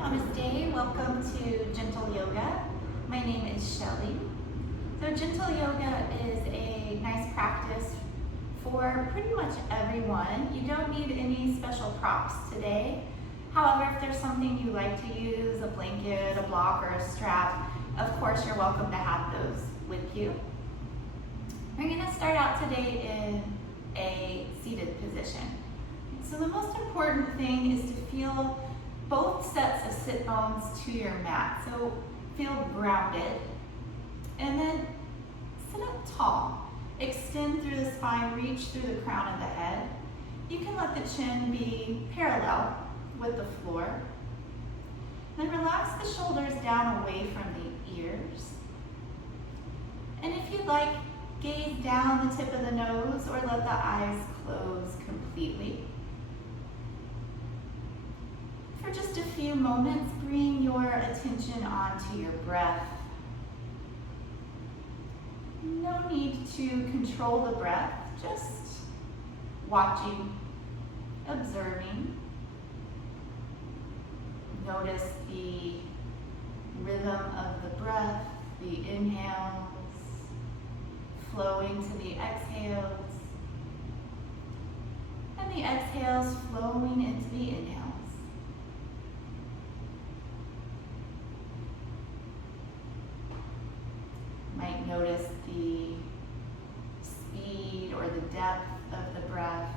Namaste, welcome to Gentle Yoga. My name is Shelley. So Gentle Yoga is a nice practice for pretty much everyone. You don't need any special props today. However, if there's something you like to use, a blanket, a block, or a strap, of course you're welcome to have those with you. We're going to start out today in a seated position. So the most important thing is to feel both sets of sit bones to your mat. So feel grounded. And then sit up tall. Extend through the spine, reach through the crown of the head. You can let the chin be parallel with the floor. Then relax the shoulders down away from the ears. And if you'd like, gaze down the tip of the nose or let the eyes close completely. For just a few moments, bring your attention onto your breath. No need to control the breath, just watching, observing. Notice the rhythm of the breath, the inhales, flowing to the exhales, and the exhales flowing into the inhales. Might notice the speed or the depth of the breath.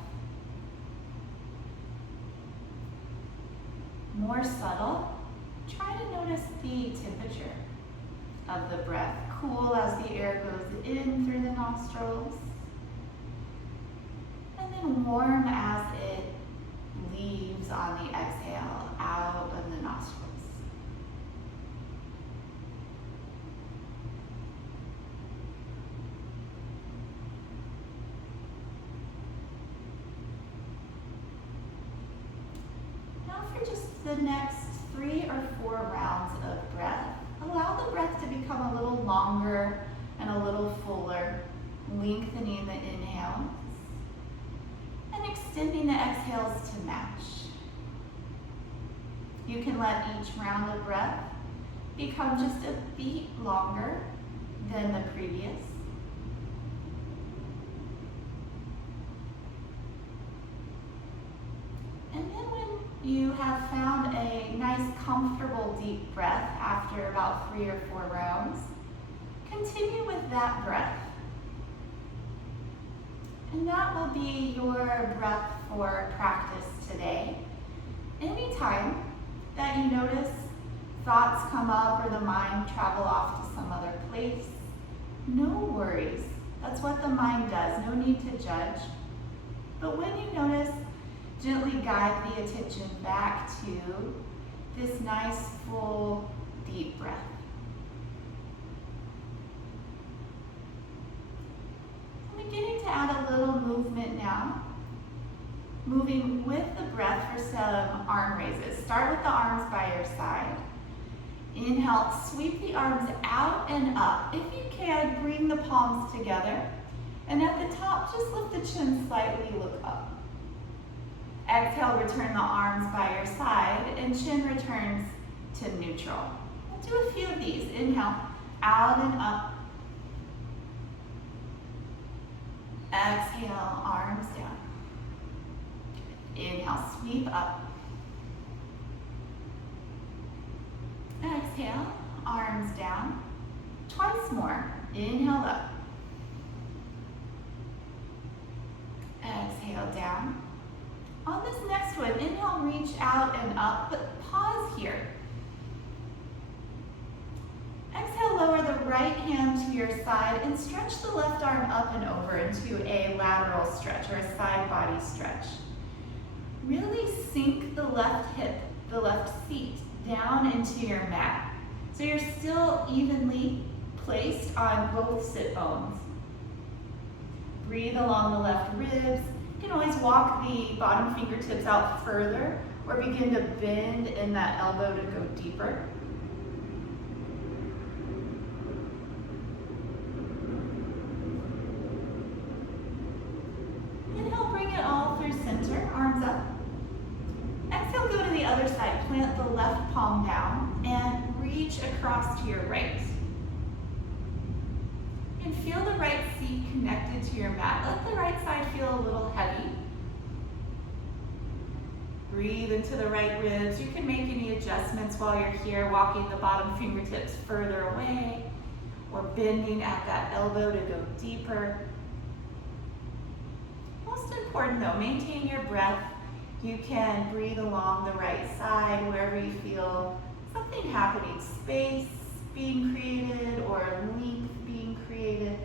More subtle, try to notice the temperature of the breath. Cool as the air goes in through the nostrils, and then warm as it leaves on the exhale out of the nostrils. For just the next 3 or 4 rounds of breath, allow the breath to become a little longer and a little fuller, lengthening the inhales and extending the exhales to match. You can let each round of breath become just a beat longer than the previous. And then when you have found a nice, comfortable, deep breath after about 3 or 4 rounds, continue with that breath. And that will be your breath for practice today. Anytime that you notice thoughts come up or the mind travel off to some other place, no worries. That's what the mind does. No need to judge. But when you notice, gently guide the attention back to this nice, full, deep breath. I'm beginning to add a little movement now. Moving with the breath for some arm raises. Start with the arms by your side. Inhale, sweep the arms out and up. If you can, bring the palms together. And at the top, just lift the chin slightly, look up. Exhale, return the arms by your side, and chin returns to neutral. We'll do a few of these. Inhale, out and up. Exhale, arms down. Inhale, sweep up. Exhale, arms down. Twice more. Inhale up. Exhale, down. On this next one, inhale, reach out and up, but pause here. Exhale, lower the right hand to your side and stretch the left arm up and over into a lateral stretch or a side body stretch. Really sink the left hip, the left seat down into your mat. So you're still evenly placed on both sit bones. Breathe along the left ribs. You can always walk the bottom fingertips out further or begin to bend in that elbow to go deeper. Inhale, bring it all through center, arms up. Exhale, go to the other side. plant the left palm down and reach across to your right. And feel the right seat connected to your mat. Let the right side feel a little heavy. Breathe into the right ribs. You can make any adjustments while you're here, walking the bottom fingertips further away or bending at that elbow to go deeper. Most important though, maintain your breath. You can breathe along the right side wherever you feel something happening, space being created or length being created.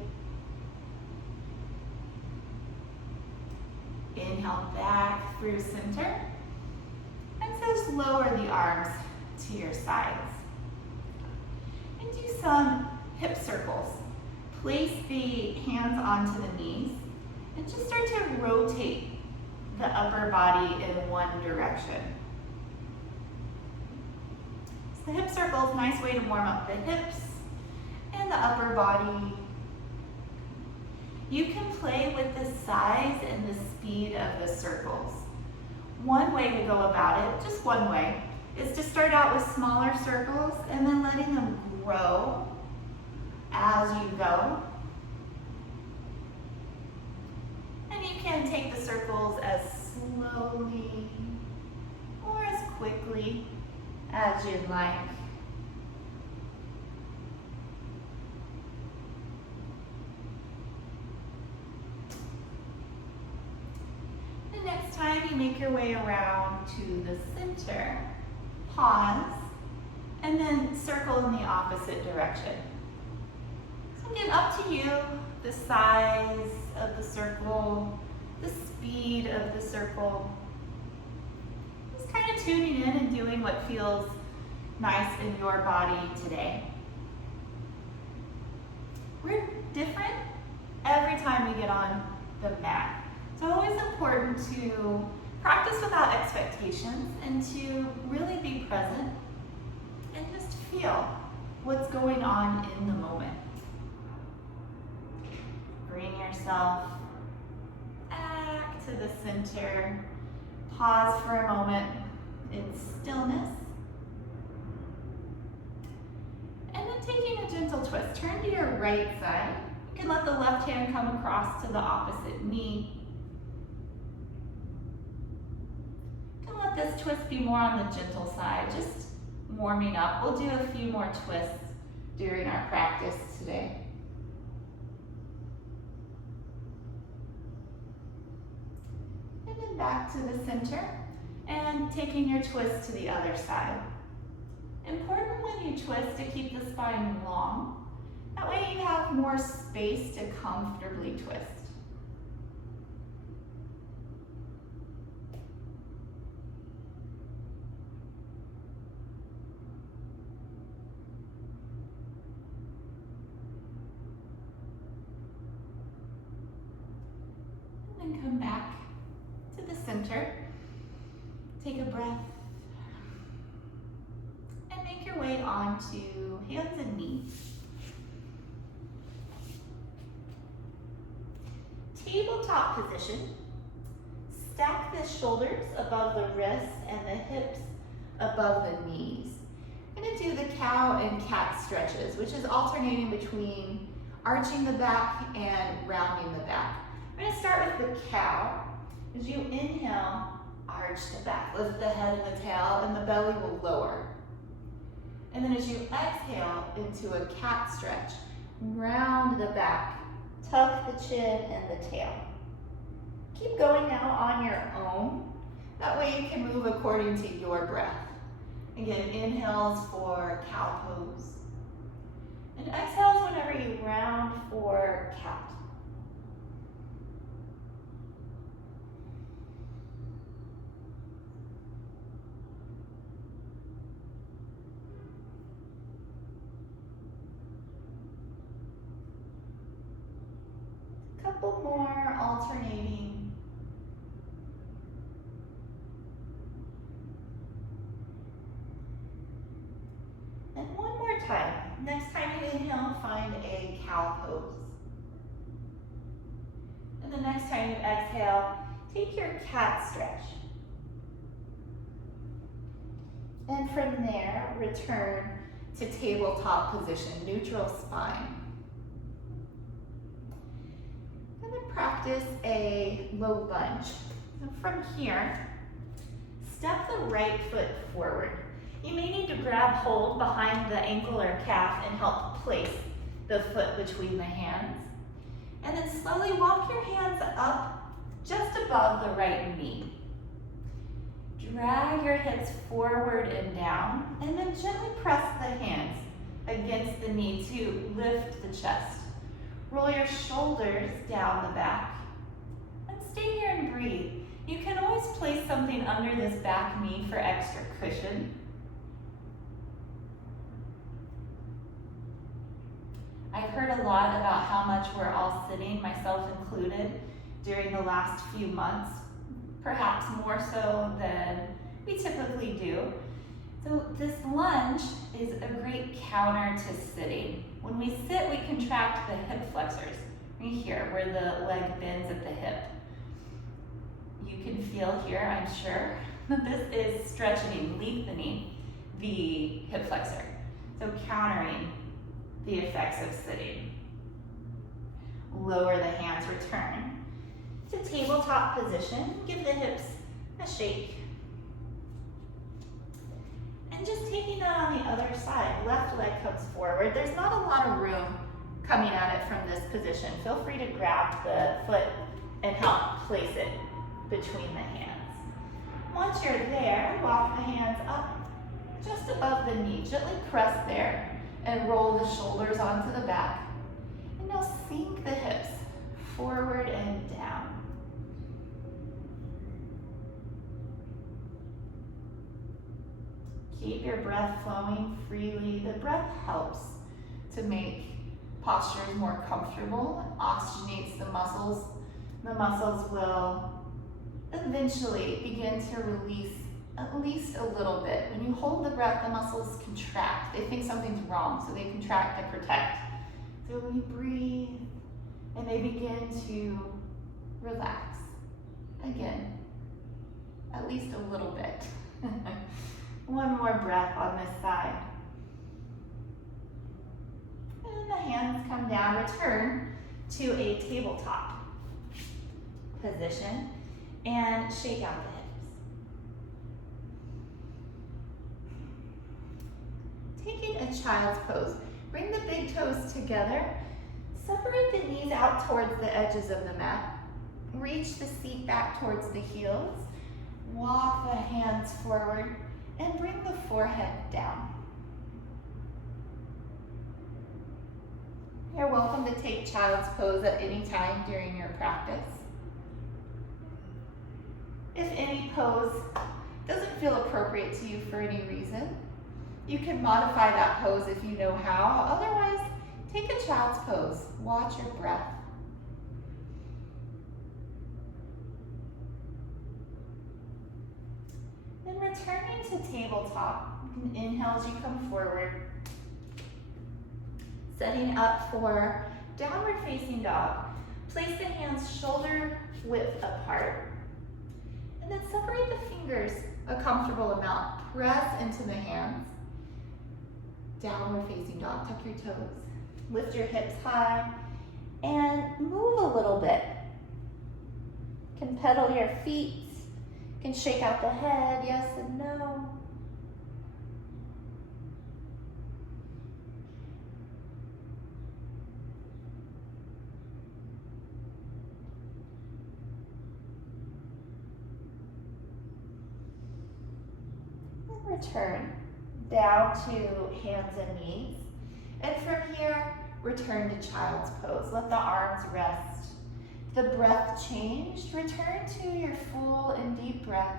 Inhale back through center. And just lower the arms to your sides. And do some hip circles. Place the hands onto the knees and just start to rotate the upper body in one direction. So the hip circle is a nice way to warm up the hips and the upper body. You can play with the size and the speed of the circles. One way to go about it, just one way, is to start out with smaller circles and then letting them grow as you go. And you can take the circles as slowly or as quickly as you'd like. The next time you make your way around to the center, pause, and then circle in the opposite direction. So again, up to you, the size of the circle, the speed of the circle. Just kind of tuning in and doing what feels nice in your body today. We're different every time we get on the mat. So always important to practice without expectations and to really be present and just feel what's going on in the moment. Bring yourself back to the center. Pause for a moment in stillness. And then taking a gentle twist. Turn to your right side. You can let the left hand come across to the opposite knee. Let this twist be more on the gentle side, just warming up. We'll do a few more twists during our practice today. And then back to the center and taking your twist to the other side. Important when you twist to keep the spine long. That way you have more space to comfortably twist. Come back to the center. Take a breath and make your way onto hands and knees. Tabletop position. Stack the shoulders above the wrists and the hips above the knees. I'm going to do the cow and cat stretches, which is alternating between arching the back and rounding the back. I'm going to start with the cow. As you inhale, arch the back, lift the head and the tail, and the belly will lower. And then as you exhale into a cat stretch, round the back, tuck the chin and the tail. Keep going now on your own. That way you can move according to your breath. Again, inhales for cow pose. And exhales whenever you round for cat. Couple more alternating. And one more time. Next time you inhale, find a cow pose. And the next time you exhale, take your cat stretch. And from there, return to tabletop position, neutral spine. And then practice a low lunge. So from here, step the right foot forward. You may need to grab hold behind the ankle or calf and help place the foot between the hands. And then slowly walk your hands up just above the right knee. Drag your hips forward and down, and then gently press the hands against the knee to lift the chest. Roll your shoulders down the back, and stay here and breathe. You can always place something under this back knee for extra cushion. I've heard a lot about how much we're all sitting, myself included, during the last few months, perhaps more so than we typically do. So this lunge is a great counter to sitting. When we sit, we contract the hip flexors, right here, where the leg bends at the hip. You can feel here, I'm sure, that this is stretching, lengthening the hip flexor. So countering the effects of sitting. Lower the hands, return to tabletop position. Give the hips a shake. And just taking that on the other side, left leg comes forward. There's not a lot of room coming at it from this position. Feel free to grab the foot and help place it between the hands. Once you're there, walk the hands up just above the knee. Gently press there and roll the shoulders onto the back. And now sink the hips forward and down. Keep your breath flowing freely. The breath helps to make postures more comfortable and oxygenates the muscles. The muscles will eventually begin to release at least a little bit. When you hold the breath, the muscles contract. They think something's wrong, so they contract to protect. So when you breathe, and they begin to relax. Again, at least a little bit. One more breath on this side. And the hands come down, return to a tabletop position, and shake out the hips. Taking a child's pose. Bring the big toes together. Separate the knees out towards the edges of the mat. Reach the seat back towards the heels. Walk the hands forward and bring the forehead down. You're welcome to take child's pose at any time during your practice. If any pose doesn't feel appropriate to you for any reason, you can modify that pose if you know how. Otherwise, take a child's pose. Watch your breath. Then returning to tabletop. You can inhale as you come forward. Setting up for downward facing dog. Place the hands shoulder width apart. And then separate the fingers a comfortable amount. Press into the hands. Downward facing dog. Tuck your toes. Lift your hips high and move a little bit. You can pedal your feet. You can shake out the head, yes and no. And return down to hands and knees. And from here, return to child's pose. Let the arms rest. The breath changed. Return to your full and deep breath.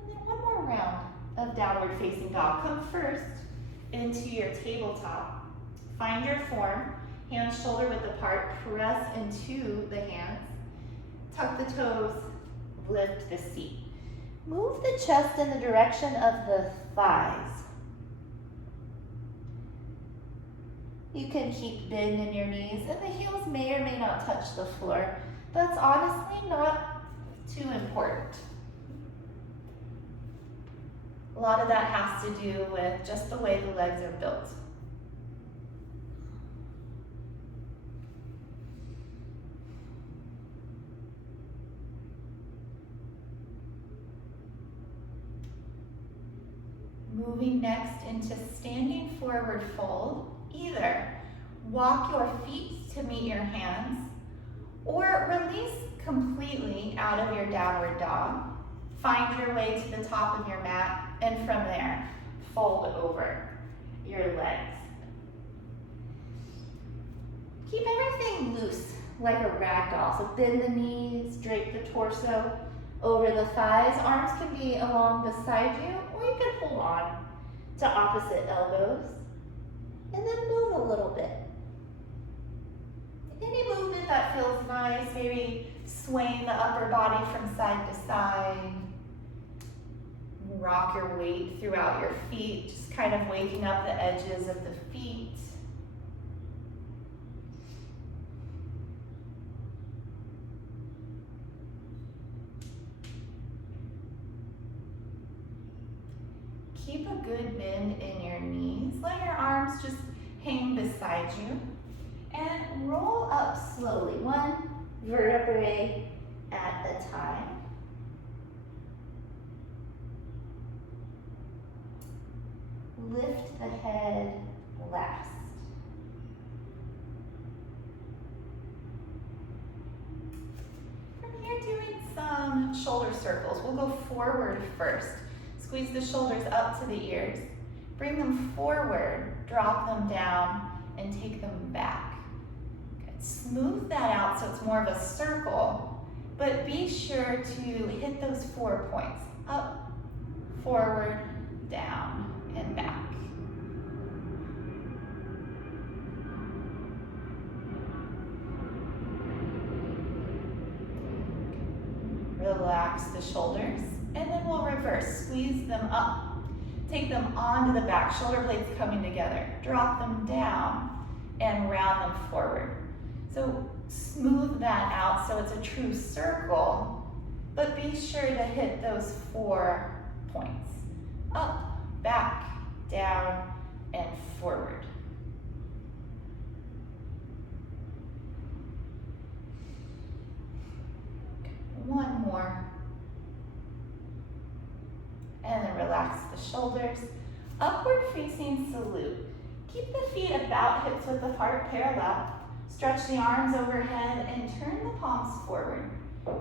And then one more round of downward facing dog. Come first into your tabletop. Find your form, hands shoulder width apart, press into the hands, tuck the toes, lift the seat. Move the chest in the direction of the thighs. You can keep bend in your knees, and the heels may or may not touch the floor. That's honestly not too important. A lot of that has to do with just the way the legs are built. Moving next into standing forward fold. Either walk your feet to meet your hands or release completely out of your downward dog. Find your way to the top of your mat, and from there, fold over your legs. Keep everything loose like a rag doll. So bend the knees, drape the torso over the thighs. Arms can be along beside you, or you can hold on to opposite elbows. And then move a little bit. Any movement that feels nice, maybe swaying the upper body from side to side. Rock your weight throughout your feet, just kind of waking up the edges of the feet. Keep a good bend in your knees. Let your arms just hang beside you. And roll up slowly, one vertebrae at a time. Lift the head last. From here, doing some shoulder circles. We'll go forward first. Squeeze the shoulders up to the ears. Bring them forward, drop them down, and take them back. Good. Smooth that out so it's more of a circle, but be sure to hit those 4 points. Up, forward, down, and back. Relax the shoulders, and then we'll reverse. Squeeze them up. Take them onto the back, shoulder blades coming together. Drop them down and round them forward. So smooth that out so it's a true circle, but be sure to hit those 4 points. Up, back, down, and forward. One more. And then relax the shoulders. Upward facing salute. Keep the feet about hips width apart, parallel. Stretch the arms overhead and turn the palms forward.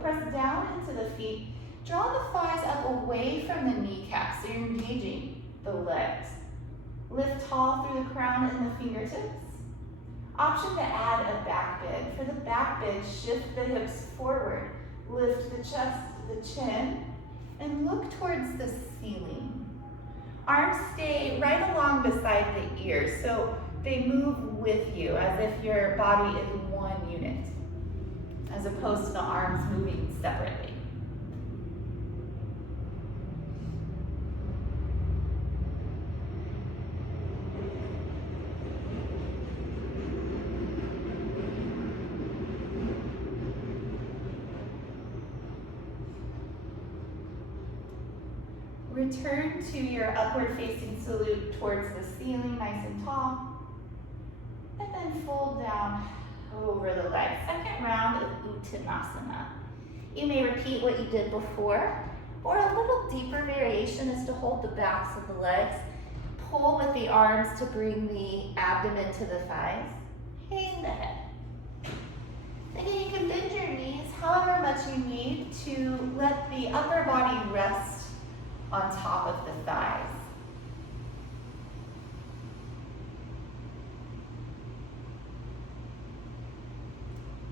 Press down into the feet. Draw the thighs up away from the kneecaps so you're engaging the legs. Lift tall through the crown and the fingertips. Option to add a back bend. For the back bend, shift the hips forward. Lift the chest, the chin, and look towards the ceiling. Arms stay right along beside the ears, so they move with you as if your body is one unit, as opposed to the arms moving separately. Return to your upward facing salute towards the ceiling, nice and tall. And then fold down over the legs. Second round of Uttanasana. You may repeat what you did before, or a little deeper variation is to hold the backs of the legs. Pull with the arms to bring the abdomen to the thighs. Hang the head. Again, you can bend your knees however much you need to let the upper body rest on top of the thighs.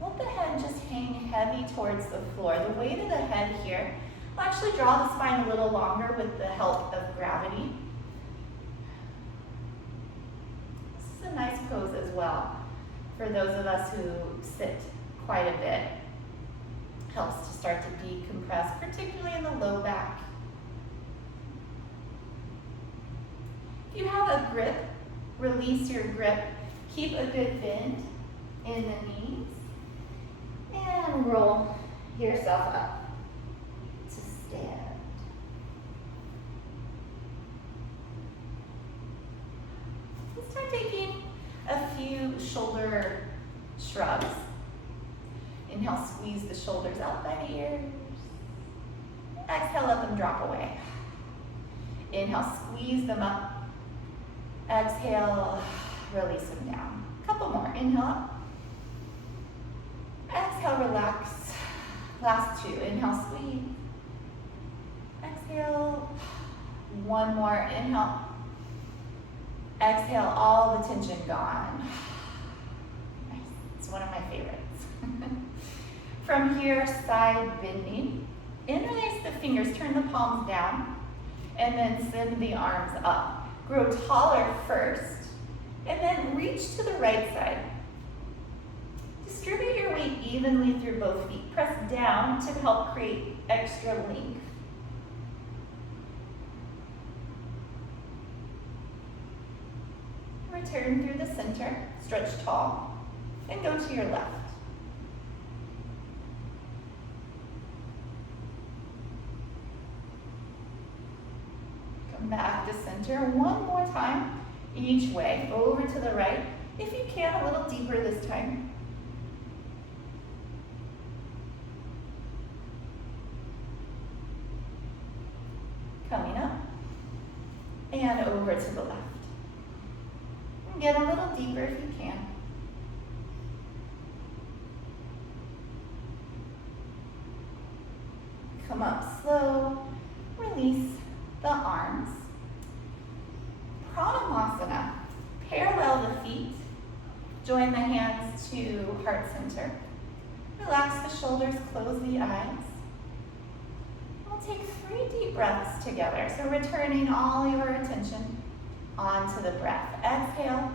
Let the head just hang heavy towards the floor. The weight of the head here will actually draw the spine a little longer with the help of gravity. This is a nice pose as well for those of us who sit quite a bit. Helps to start to decompress, particularly in the low back. If you have a grip, release your grip. Keep a good bend in the knees. And roll yourself up to stand. Let's start taking a few shoulder shrugs. Inhale, squeeze the shoulders out by the ears. Exhale, let them drop away. Inhale, squeeze them up. Exhale, release them down. A couple more. Inhale up. Exhale, relax. Last two. Inhale, squeeze. Exhale. One more. Inhale. Exhale, all the tension gone. Nice. It's one of my favorites. From here, side bending. Interlace the fingers, turn the palms down, and then send the arms up. Grow taller first, and then reach to the right side. Distribute your weight evenly through both feet. Press down to help create extra length. Return through the center, stretch tall, and go to your left. Come back to center one more time, each way, over to the right. If you can, a little deeper this time. Coming up, and over to the left. And get a little deeper if you can. Come up slow, release the arms. Konasana. Parallel the feet. Join the hands to heart center. Relax the shoulders, close the eyes. We'll take 3 deep breaths together. So returning all your attention onto the breath. Exhale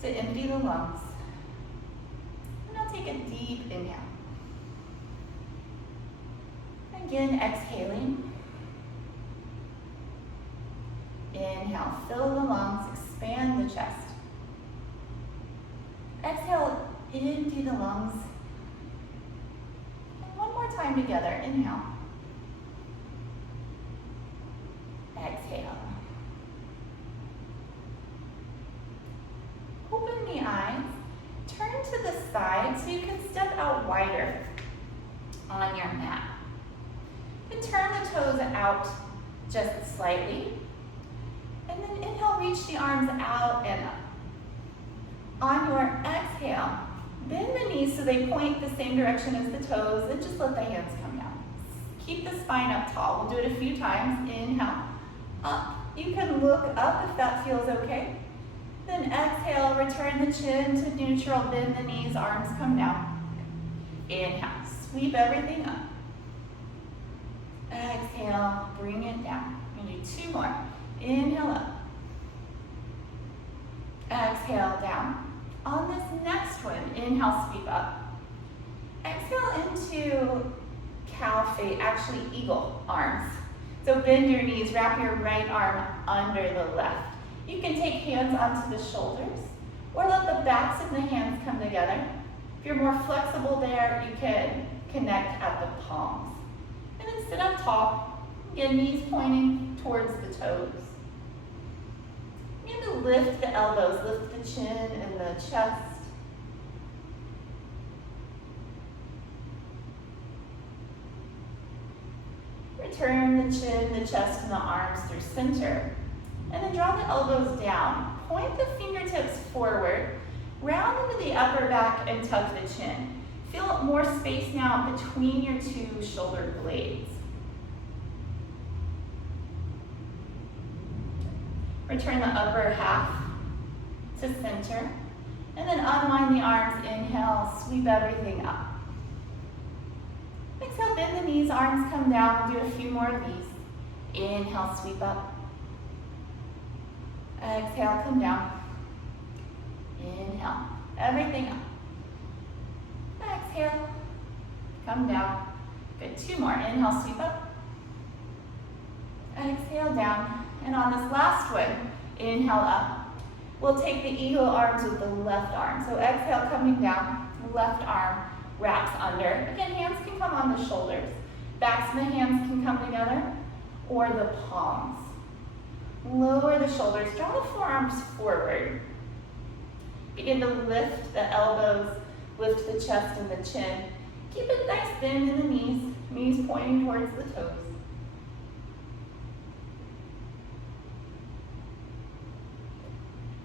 to empty the lungs. And now take a deep inhale. Again, exhaling. Inhale, fill the lungs, expand the chest. Exhale, empty the lungs. And one more time together. Inhale. Exhale. Open the eyes. Turn to the side so you can step out wider on your mat. And turn the toes out just slightly. And then inhale, reach the arms out and up. On your exhale, bend the knees so they point the same direction as the toes, and just let the hands come down. Keep the spine up tall. We'll do it a few times. Inhale, up. You can look up if that feels okay. Then exhale, return the chin to neutral, bend the knees, arms come down. Inhale, sweep everything up. Exhale, bring it down. We're going to do 2 more. Inhale up. Exhale down. On this next one, inhale, sweep up. Exhale into cow face, actually eagle arms. So bend your knees, wrap your right arm under the left. You can take hands onto the shoulders or let the backs of the hands come together. If you're more flexible there, you can connect at the palms. And then sit up tall, again, knees pointing towards the toes. Begin to lift the elbows, lift the chin and the chest. Return the chin, the chest, and the arms through center. And then draw the elbows down. Point the fingertips forward. Round into the upper back and tuck the chin. Feel more space now between your 2 shoulder blades. Return the upper half to center. And then unwind the arms. Inhale, sweep everything up. Exhale, bend the knees, arms come down. We'll do a few more of these. Inhale, sweep up. Exhale, come down. Inhale, everything up. Exhale, come down. Good, 2 more. Inhale, sweep up. Exhale, down. And on this last one, Inhale up. We'll take the eagle arms with the left arm. So exhale, coming down, left arm wraps under. Again, hands can come on the shoulders. Backs of the hands can come together, or the palms. Lower the shoulders, draw the forearms forward. Begin to lift the elbows, lift the chest and the chin. Keep a nice bend in the knees pointing towards the toes.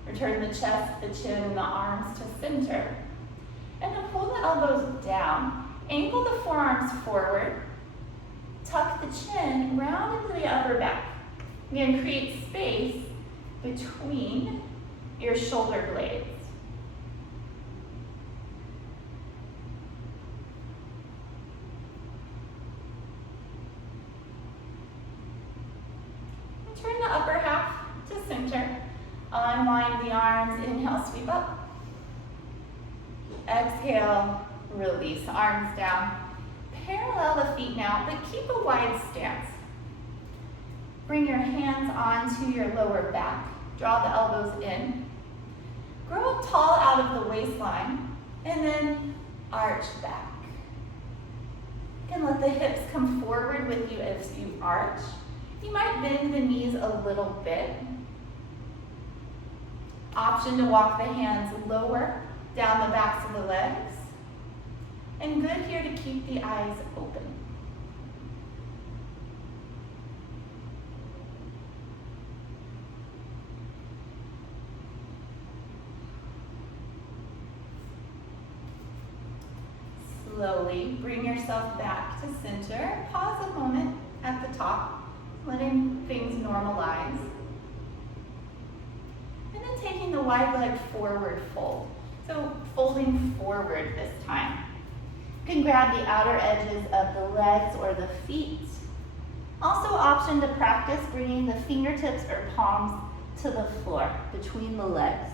Return the chest, the chin, and the arms to center. And then pull the elbows down. Angle the forearms forward. Tuck the chin round into the upper back. Again, create space between your shoulder blades. And turn the upper half to center. Unwind the arms. Inhale, sweep up. Exhale, release. Arms down. Parallel the feet now, but keep a wide stance. Bring your hands onto your lower back. Draw the elbows in. Grow up tall out of the waistline, and then arch back. You can let the hips come forward with you as you arch. You might bend the knees a little bit. Option to walk the hands lower down the backs of the legs. And good here to keep the eyes open. Slowly bring yourself back to center. Pause a moment at the top, letting things normalize. And then taking the wide leg forward fold. So folding forward this time. You can grab the outer edges of the legs or the feet. Also option to practice bringing the fingertips or palms to the floor between the legs.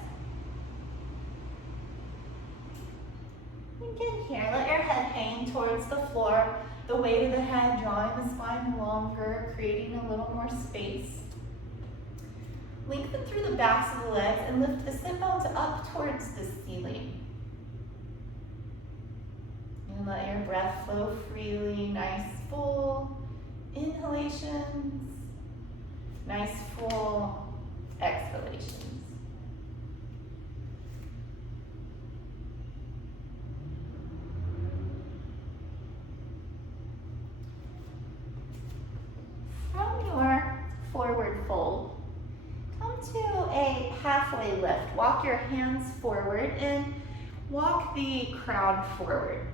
Again here, let your head hang towards the floor, the weight of the head drawing the spine longer, creating a little more space. Lengthen through the backs of the legs and lift the sit bones up towards the ceiling. And let your breath flow freely, nice full inhalations, nice full exhalations. From your forward fold, come to a halfway lift. Walk your hands forward and walk the crown forward.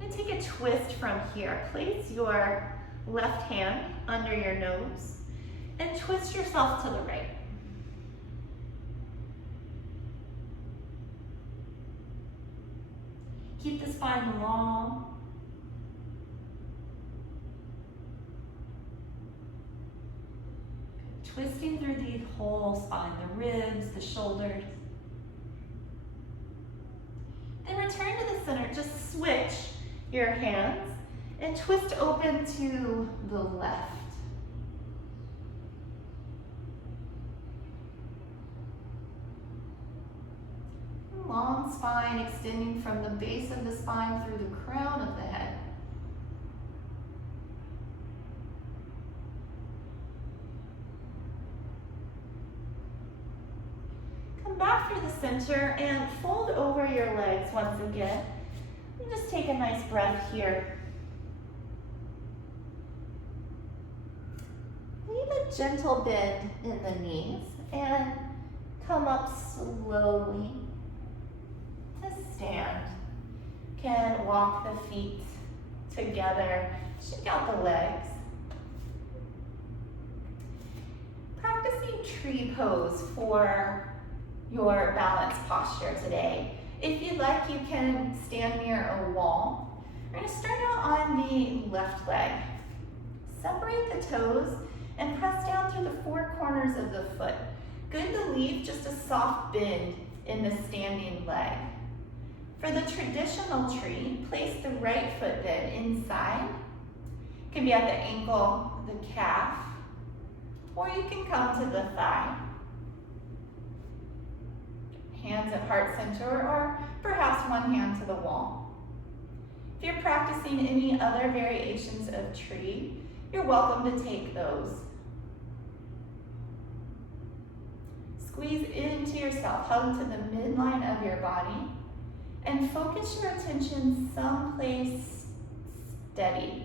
And take a twist from here. Place your left hand under your nose and twist yourself to the right. Keep the spine long. Twisting through the whole spine, the ribs, the shoulders. Then return to the center. Just switch your hands and twist open to the left. Long spine extending from the base of the spine through the crown of the head. Come back through the center and fold over your legs once again. And just take a nice breath here. Leave a gentle bend in the knees and come up slowly to stand. Can walk the feet together, shake out the legs. Practicing tree pose for your balance posture today. If you'd like, you can stand near a wall. We're going to start out on the left leg. Separate the toes and press down through the four corners of the foot. Good to leave just a soft bend in the standing leg. For the traditional tree, place the right foot then inside. It can be at the ankle, the calf, or you can come to the thigh. hands at heart center, or perhaps one hand to the wall. If you're practicing any other variations of tree, you're welcome to take those. Squeeze into yourself, hug to the midline of your body, and focus your attention someplace steady.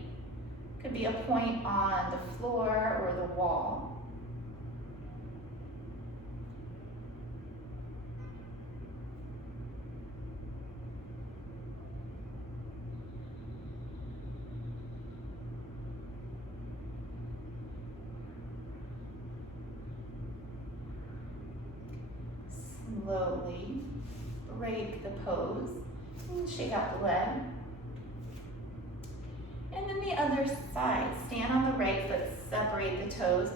Could be a point on the floor or the wall. Slowly break the pose and shake out the leg. And then the other side, stand on the right foot, separate the toes,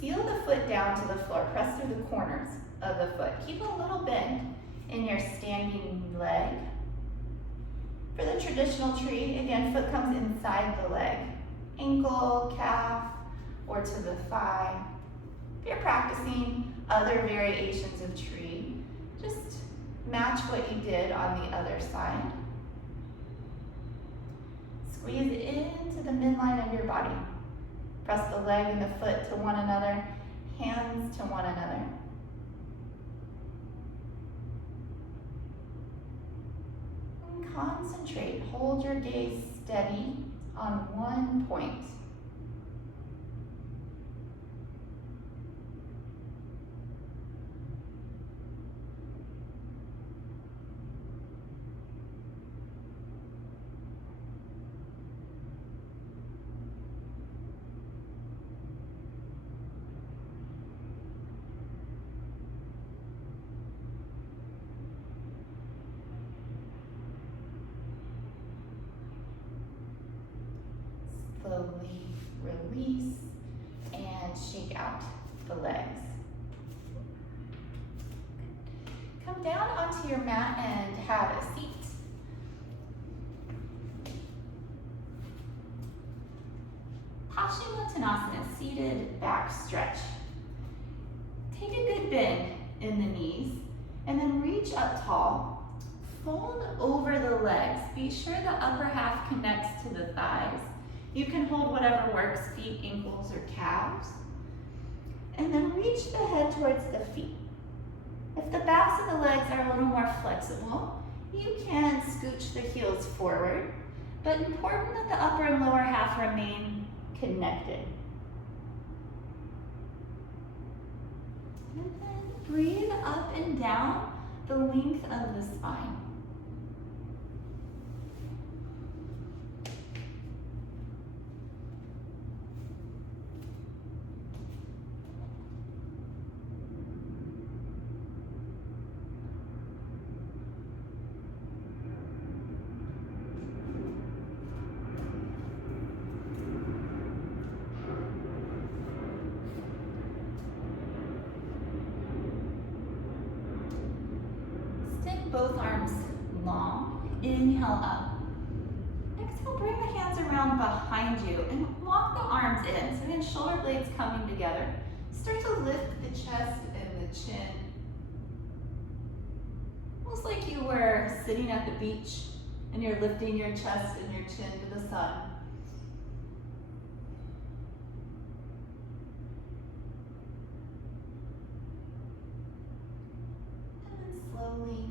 seal the foot down to the floor, press through the corners of the foot. Keep a little bend in your standing leg. For the traditional tree, again, foot comes inside the leg, ankle, calf, or to the thigh. If you're practicing other variations of tree, just match what you did on the other side. Squeeze into the midline of your body. Press the leg and the foot to one another, hands to one another. And concentrate, hold your gaze steady on one point. Slowly release and shake out the legs. Come down onto your mat and have a seat. Paschimottanasana, seated back stretch. Take a good bend in the knees and then reach up tall. Fold over the legs. Be sure the upper half connects to the thighs. You can hold whatever works, feet, ankles, or calves. And then reach the head towards the feet. If the backs of the legs are a little more flexible, you can scooch the heels forward, but important that the upper and lower half remain connected. And then breathe up and down the length of the spine. Both arms long, inhale up. Exhale, bring the hands around behind you and walk the arms in. So again, shoulder blades coming together. Start to lift the chest and the chin. Almost like you were sitting at the beach and you're lifting your chest and your chin to the sun. And then slowly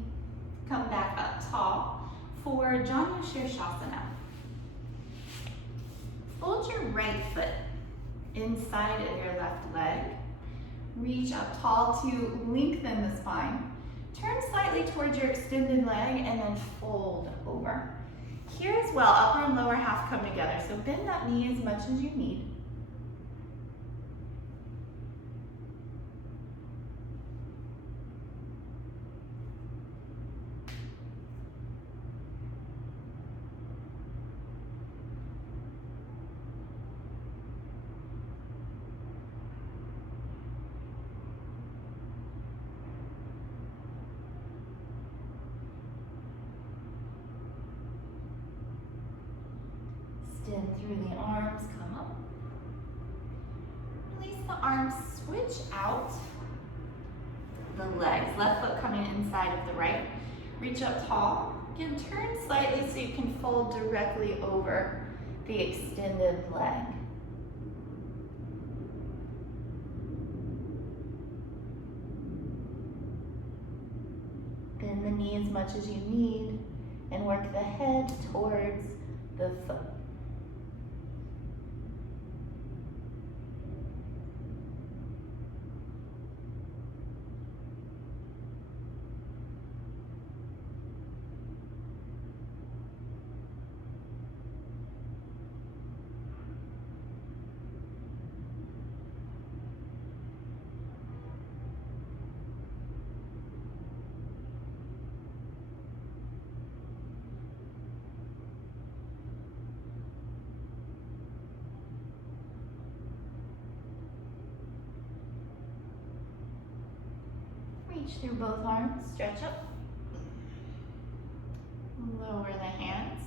come back up tall for Janu Shavasana. Fold your right foot inside of your left leg. Reach up tall to lengthen the spine. Turn slightly towards your extended leg and then fold over. Here as well, upper and lower half come together. So bend that knee as much as you need. Extend through the arms, come up. Release the arms, switch out. the legs. Left foot coming inside of the right. Reach up tall. Again, turn slightly so you can fold directly over the extended leg. Bend the knee as much as you need and work the head towards the foot. Reach through both arms, stretch up. Lower the hands.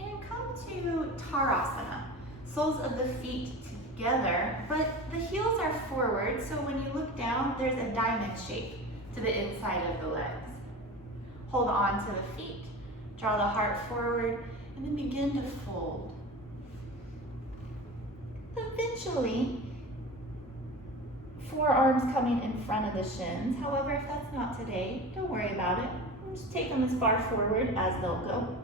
And come to Tarasana. Soles of the feet together, but the heels are forward, so when you look down, there's a diamond shape to the inside of the legs. Hold on to the feet. Draw the heart forward, and then begin to fold. Eventually, forearms coming in front of the shins. However, if that's not today, don't worry about it. Just take them as far forward as they'll go.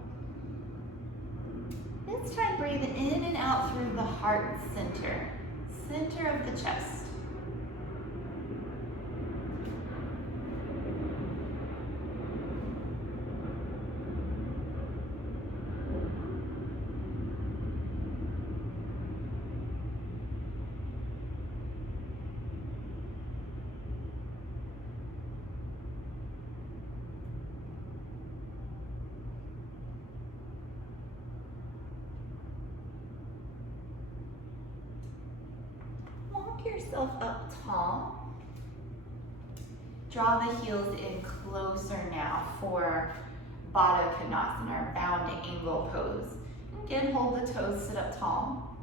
This time, breathe in and out through the heart center, center of the chest. Yourself up tall. Draw the heels in closer now for Baddha Konasana, or bound angle pose. Again, hold the toes, sit up tall.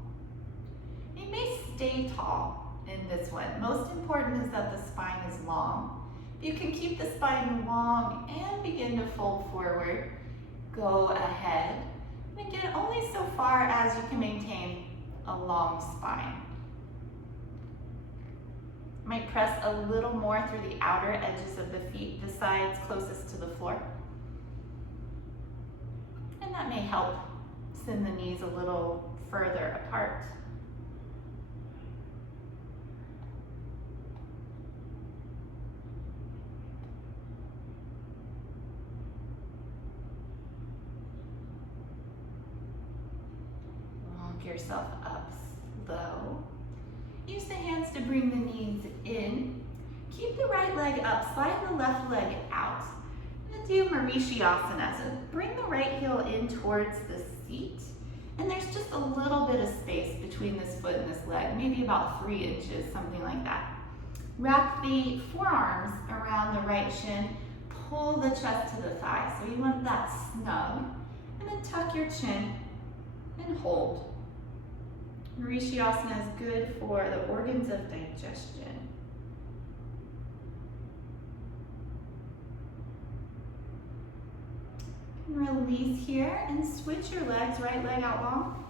You may stay tall in this one. Most important is that the spine is long. If you can keep the spine long and begin to fold forward, go ahead. And again, only so far as you can maintain a long spine. Might press a little more through the outer edges of the feet, the sides closest to the floor. And that may help send the knees a little further apart. Walk yourself up slow. Use the hands to bring the knees in. Keep the right leg up, slide the left leg out. And do Marishiyasana. So bring the right heel in towards the seat. And there's just a little bit of space between this foot and this leg, maybe about 3 inches, something like that. Wrap the forearms around the right shin. Pull the chest to the thigh. So you want that snug. And then tuck your chin and hold. Marishiyasana is good for the organs of digestion. Release here and switch your legs, right leg out long.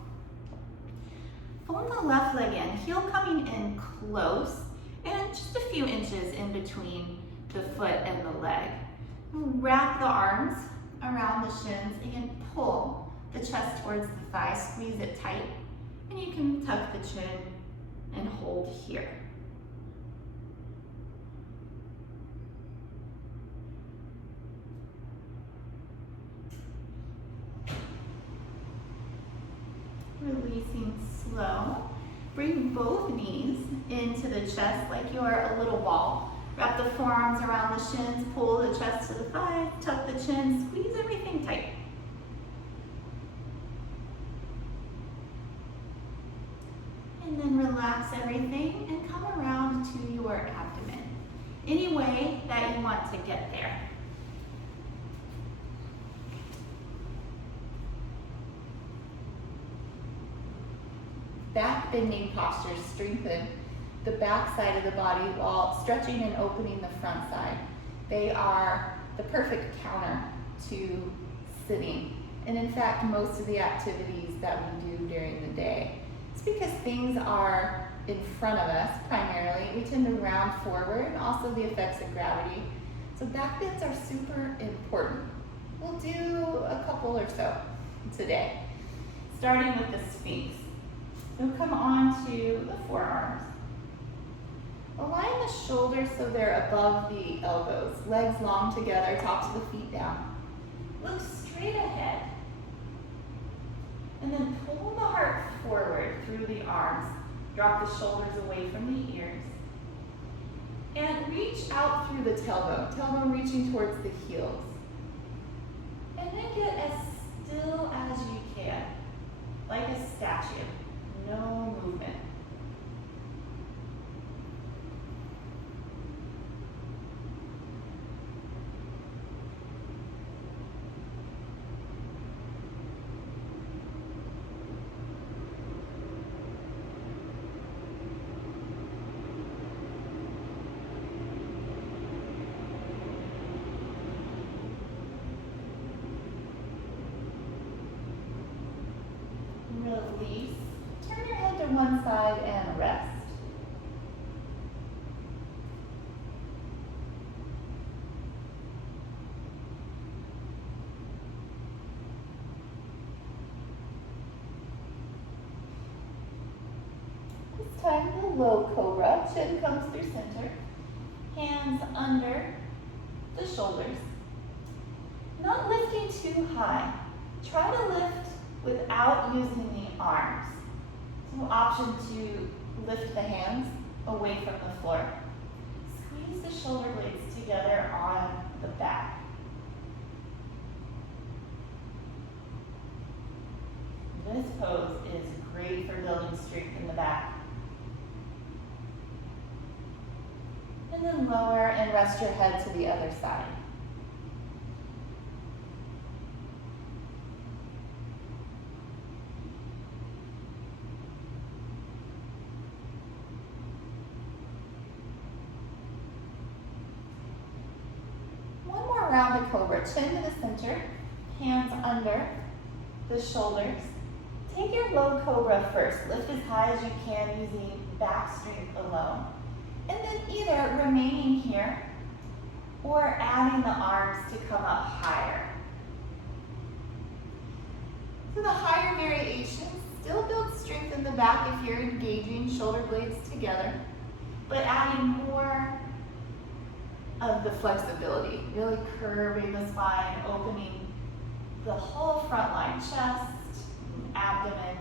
Fold the left leg in, heel coming in close, and just a few inches in between the foot and the leg. Wrap the arms around the shins and pull the chest towards the thigh, squeeze it tight. And you can tuck the chin and hold here. Releasing slow. Bring both knees into the chest like you're a little ball. Wrap the forearms around the shins, pull the chest to the thigh, tuck the chin, squeeze everything tight. And then relax everything and come around to your abdomen. Any way that you want to get there. Back bending postures strengthen the back side of the body while stretching and opening the front side. They are the perfect counter to sitting. And in fact, most of the activities that we do during the day, it's because things are in front of us primarily. We tend to round forward, and also the effects of gravity. So back bends are super important. We'll do a couple or so today, starting with the Sphinx. So come on to the forearms. Align the shoulders so they're above the elbows, legs long together, tops of the feet down. Look straight ahead. And then pull the heart forward through the arms. Drop the shoulders away from the ears. And reach out through the tailbone reaching towards the heels. And then get as still as you can, like a statue, no movement. Release. Turn your head to one side and rest. This time the low cobra. Chin comes through center. Hands under the shoulders. Not lifting too high. Try to lift without using the arms. So option to lift the hands away from the floor. Squeeze the shoulder blades together on the back. This pose is great for building strength in the back. And then lower and rest your head to the other side. Rounded cobra, chin to the center, hands under the shoulders. Take your low cobra first. Lift as high as you can using back strength alone. And then either remaining here or adding the arms to come up higher. So the higher variations still build strength in the back if you're engaging shoulder blades together, but adding more of the flexibility, really curving the spine, opening the whole front line, chest, abdomen.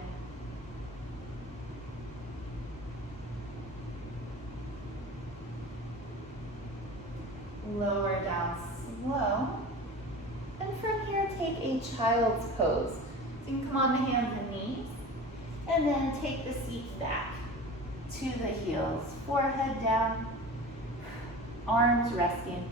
Lower down slow. And from here, take a child's pose. So you can come on the hands and knees, and then take the seat back to the heels, forehead down, arms resting.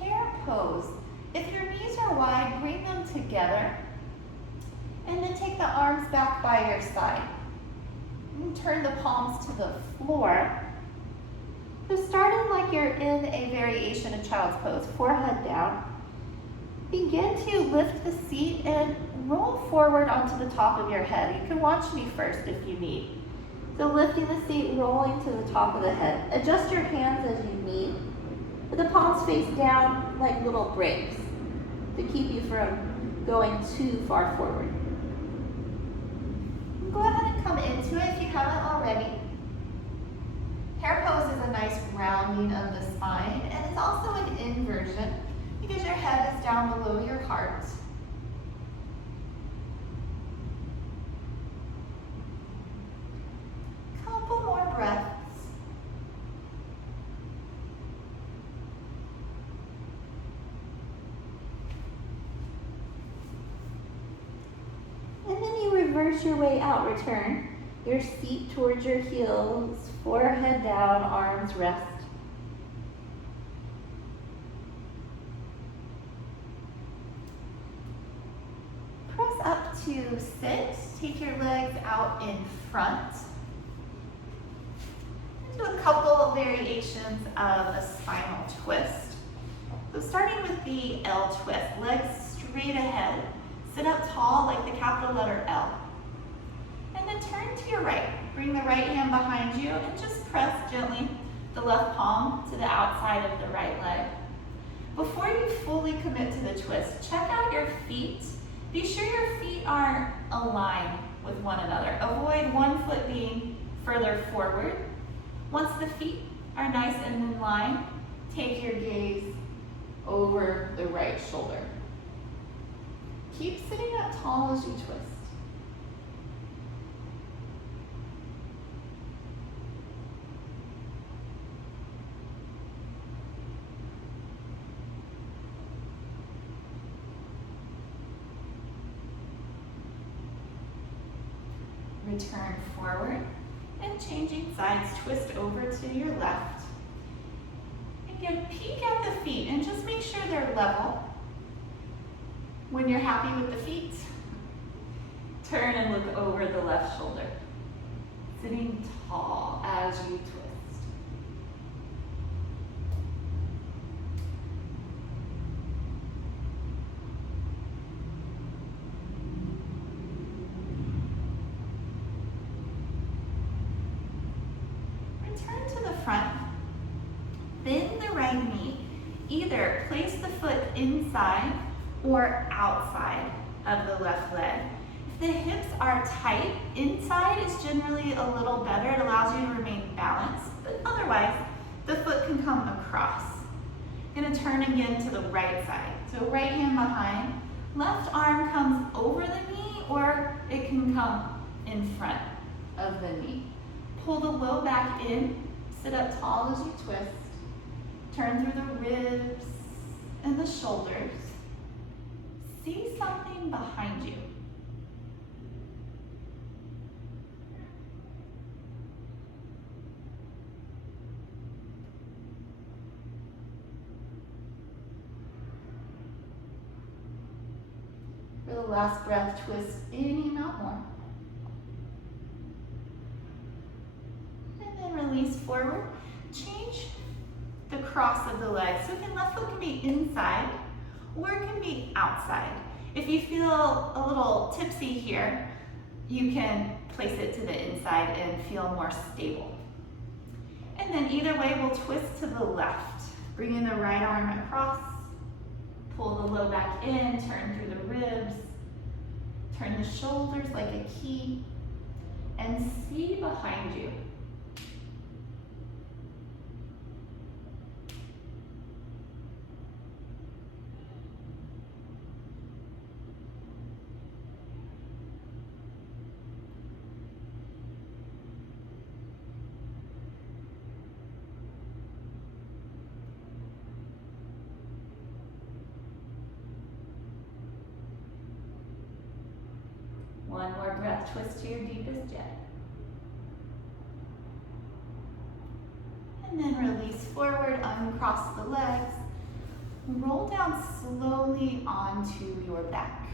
Hare pose. If your knees are wide, bring them together. And then take the arms back by your side. And turn the palms to the floor. So starting like you're in a variation of child's pose, forehead down, begin to lift the seat and roll forward onto the top of your head. You can watch me first if you need. So lifting the seat, rolling to the top of the head. Adjust your hands as you need, with the palms face down like little brakes to keep you from going too far forward. Go ahead and come into it if you haven't already. Hare pose is a nice rounding of the spine, and it's also an inversion because your head is down below your heart. Couple more breaths. And then you reverse your way out, return. your seat towards your heels, forehead down, arms rest. Press up to sit. Take your legs out in front. Do a couple of variations of a spinal twist. So starting with the L twist, legs straight ahead. Sit up tall like the capital letter L. And then turn to your right. Bring the right hand behind you and just press gently the left palm to the outside of the right leg. Before you fully commit to the twist, check out your feet. Be sure your feet are aligned with one another. Avoid one foot being further forward. Once the feet are nice and in line, take your gaze over the right shoulder. Keep sitting up tall as you twist. Return forward and changing sides, twist over to your left. Again, peek at the feet and just make sure they're level. When you're happy with the feet, turn and look over the left shoulder. Sitting tall as you twist. Return to the front. Bend the right knee. Either place the foot inside or outside of the left leg. If the hips are tight, inside is generally a little better. It allows you to remain balanced, but otherwise, the foot can come across. Gonna turn again to the right side. So right hand behind, left arm comes over the knee or it can come in front of the knee. Pull the low back in, sit up tall as you twist. Turn through the ribs and the shoulders. See something behind you. For the last breath, twist any amount more. And then release forward. Change the cross of the legs. So left foot can be inside or it can be outside. If you feel a little tipsy here, you can place it to the inside and feel more stable. And then either way, we'll twist to the left. Bring in the right arm across, pull the low back in, turn through the ribs, turn the shoulders like a key, and see behind you. One more breath, twist to your deepest jet. And then release forward, uncross the legs. Roll down slowly onto your back.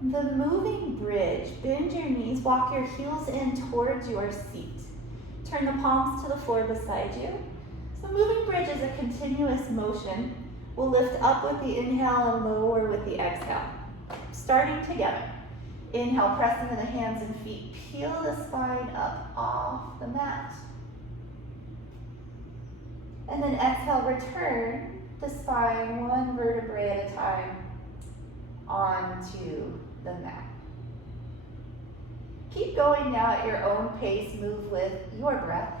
The moving bridge. Bend your knees, walk your heels in towards your seat. Turn the palms to the floor beside you. The moving bridge is a continuous motion. We'll lift up with the inhale and lower with the exhale. Starting together. Inhale, press into the hands and feet. Peel the spine up off the mat. And then exhale, return the spine one vertebrae at a time onto the mat. Keep going now at your own pace. Move with your breath.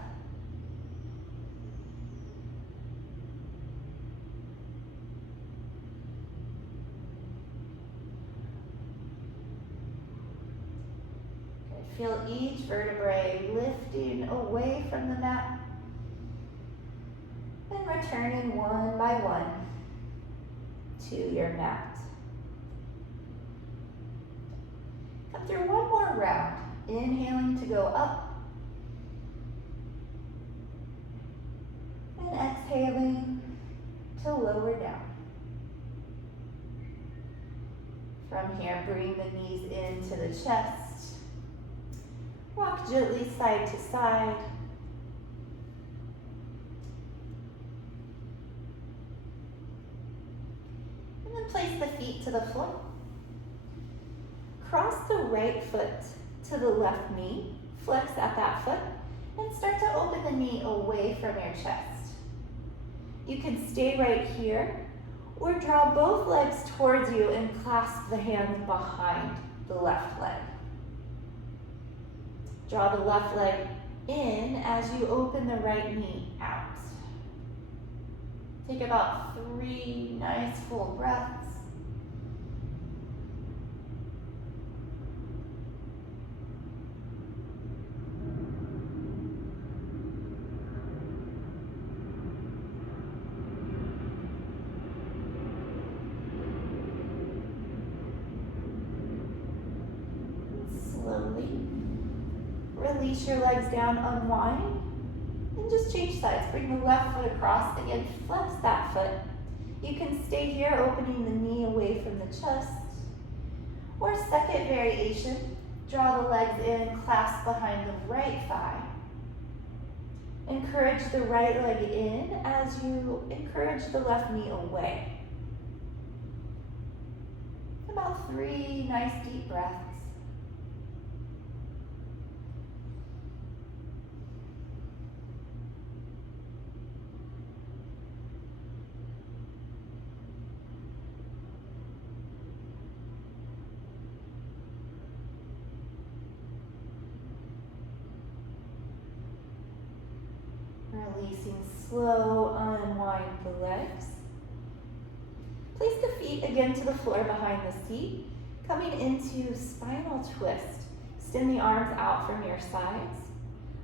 Feel each vertebrae lifting away from the mat and returning one by one to your mat. Come through one more round. Inhaling to go up. And exhaling to lower down. From here, bring the knees into the chest. Rock gently side to side. And then place the feet to the floor. Cross the right foot to the left knee. Flex at that foot. And start to open the knee away from your chest. You can stay right here or draw both legs towards you and clasp the hands behind the left leg. Draw the left leg in as you open the right knee out. Take about 3 nice full breaths. Slowly release your legs down, unwind, and just change sides. Bring the left foot across. Again, flex that foot. You can stay here, opening the knee away from the chest. Or second variation, draw the legs in, clasp behind the right thigh. Encourage the right leg in as you encourage the left knee away. About 3 nice deep breaths. Releasing, slow unwind the legs. Place the feet again to the floor behind the seat, coming into spinal twist. Extend the arms out from your sides.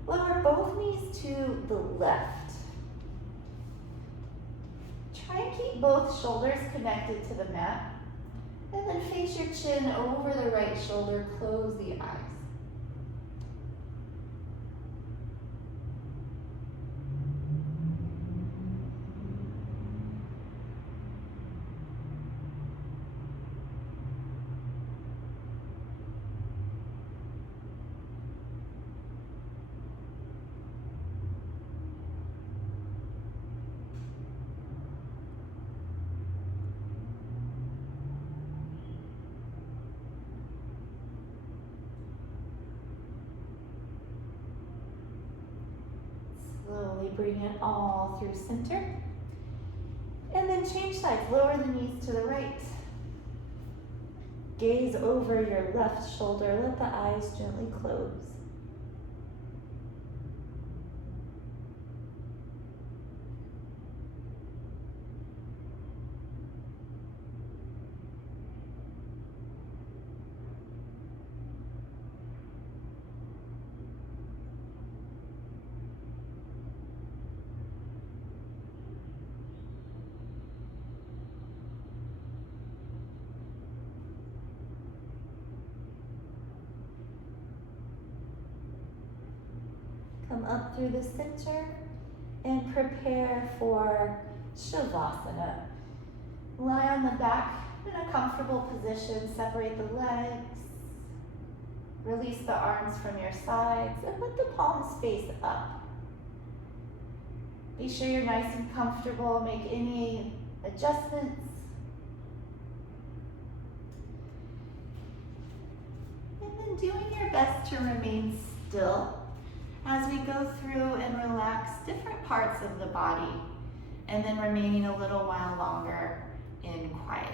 Lower both knees to the left. Try and keep both shoulders connected to the mat. And then face your chin over the right shoulder, close the eyes. Slowly bring it all through center. And then change sides. Lower the knees to the right. Gaze over your left shoulder. Let the eyes gently close. Come up through the center and prepare for Shavasana. Lie on the back in a comfortable position. Separate the legs. Release the arms from your sides and let the palms face up. Be sure you're nice and comfortable. Make any adjustments. And then doing your best to remain still as we go through and relax different parts of the body, and then remaining a little while longer in quiet.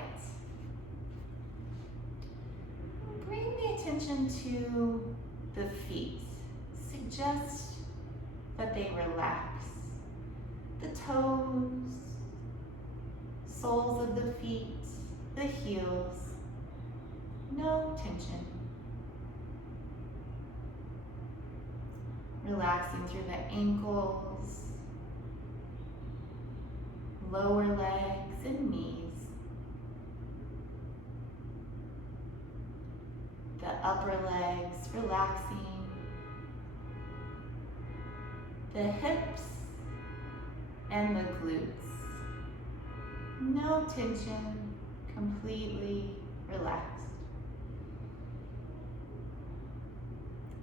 Bring the attention to the feet. Suggest that they relax. The toes, soles of the feet, the heels, no tension. Relaxing through the ankles, lower legs and knees. the upper legs, relaxing the hips and the glutes. No tension, completely relaxed.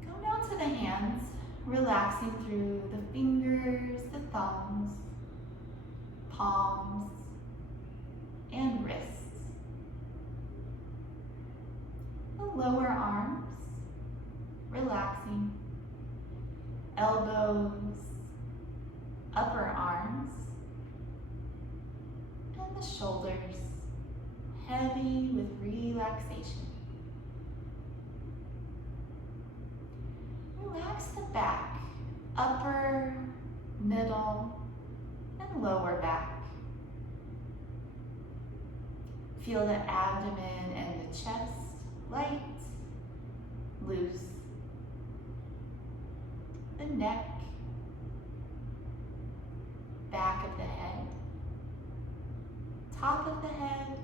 Go down to the hands, relaxing through the fingers, the thumbs, palms, and wrists. The lower arms, relaxing. Elbows, upper arms, and the shoulders, heavy with relaxation. Relax the back, upper, middle, and lower back. Feel the abdomen and the chest light, loose. The neck, back of the head, top of the head,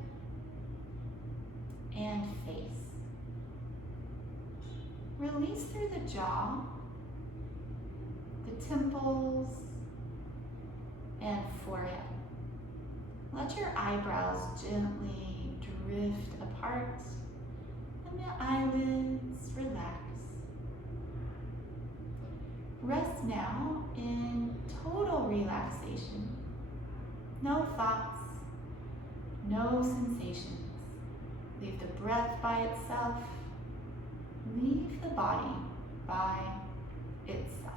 and face. Release through the jaw, the temples, and forehead. Let your eyebrows gently drift apart and the eyelids relax. Rest now in total relaxation. No thoughts, no sensations. Leave the breath by itself. Leave the body by itself.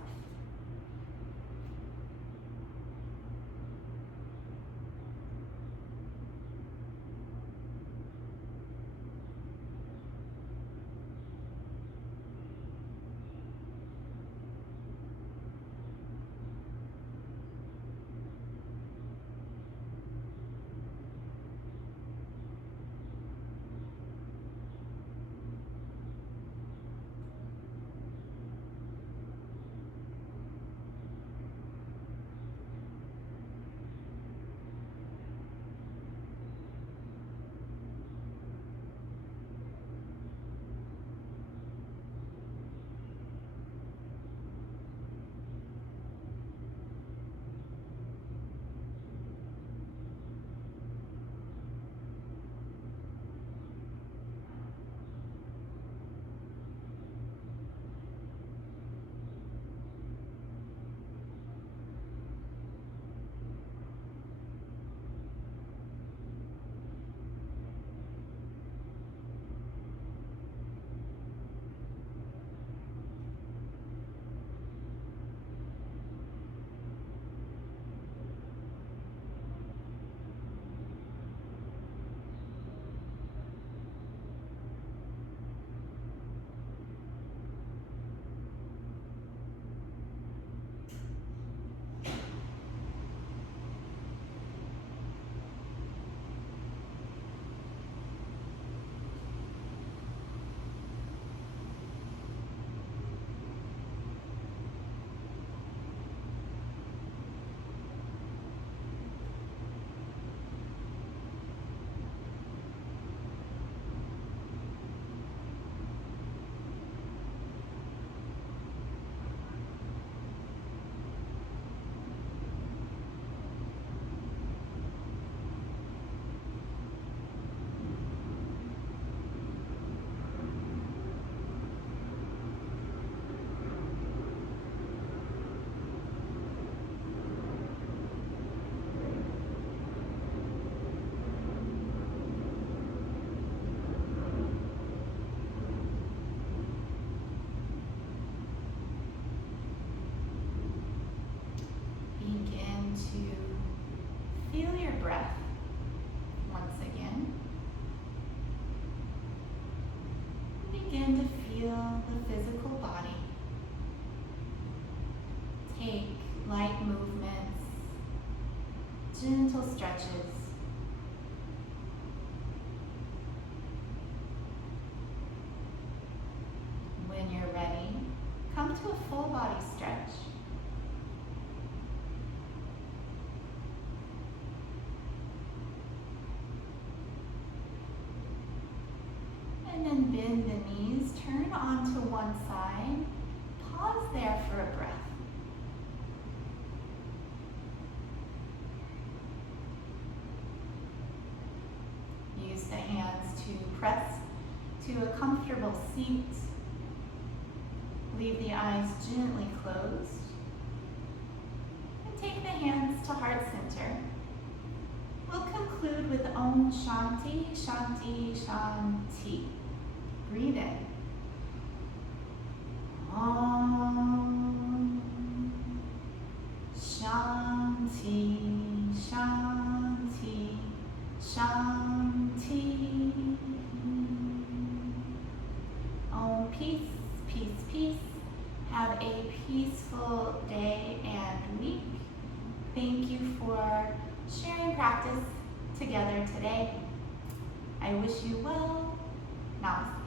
Feel your breath once again. Begin to feel the physical body. Take light movements, gentle stretches. When you're ready, come to a full body stretch. And then bend the knees, one side. Pause there for a breath. Use the hands to press to a comfortable seat. Leave the eyes gently closed. And take the hands to heart center. We'll conclude with Om Shanti, Shanti, Shanti. Breathe in. Om Shanti, Shanti, Shanti. Om peace, peace, peace. Have a peaceful day and week. Thank you for sharing practice together today. I wish you well. Namaste.